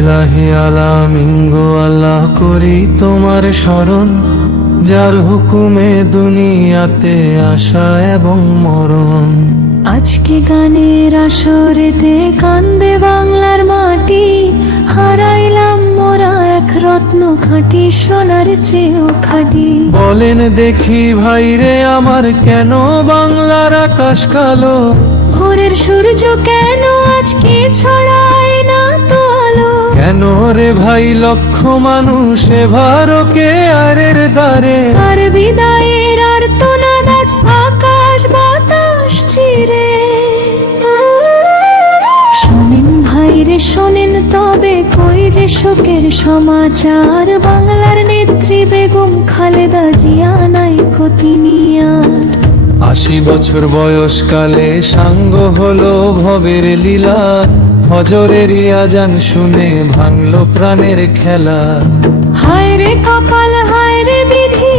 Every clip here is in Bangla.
ইলাহি আলামিন গো আল্লাহ করি তোমার স্মরণ, যার হুকুমে দুনিয়াতে আসা এবং মরণ। আজকে গানের আসরেতে কান্দে বাংলার মাটি, হারাইলাম মোরা এক রত্ন খাঁটি, সোনার চেয়েও খাঁটি। বলেন দেখি ভাইরে আমার, কেন বাংলার আকাশ কালো? ভোরের সূর্য কেন আজকে ছড়ায় না তো আলো? কেন রে ভাই লক্ষ মানুষ এভারকে আরের দ্বারে? আর বিদায়ের আর্তনাদ আজ আকাশ বাতাস চিরে। শোনেন ভাইরে শোনেন তবে কই যে শোকের সমাচার, বাংলার নেত্রী বেগম খালেদা জিয়া নাই ক্ষতি নিয়ার। ৮০ বছর বয়সকালে সাঙ্গ হলো ভবের লীলা, ফজরের আজান শুনে ভাঙলো প্রাণের খেলা। হায় রে কপাল হায় রে বিধি,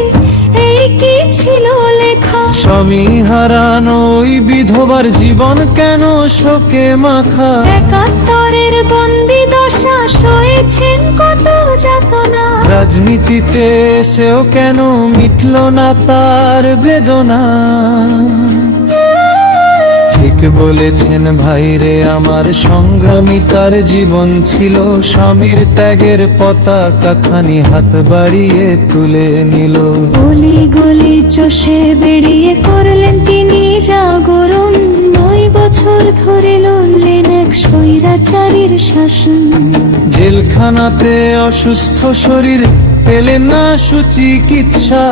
এই কি ছিল লেখা? স্বামী হারানো ওই বিধবার জীবন কেন শোকে মাখা? ৭১-এর বন্দি দশা সয়েছেন কত যাতনা। রাজনীতিতে এসেও কেন মিটল না তার বেদনা? ঠিক বলেছেন ভাইরে আমার, সংগ্রামী তার জীবন ছিল, স্বামীর ত্যাগের পতাকা খানি হাত বাড়িয়ে তুলে নিল। গলি গলি চষে বেরিয়ে করলেন তিনি জাগরণ, ৯ বছর ধরে লড়লেন এক স্বৈরাচারীর শাসন। জেলখানাতে অসুস্থ শরীর পেলেন না সুচিকিৎসা,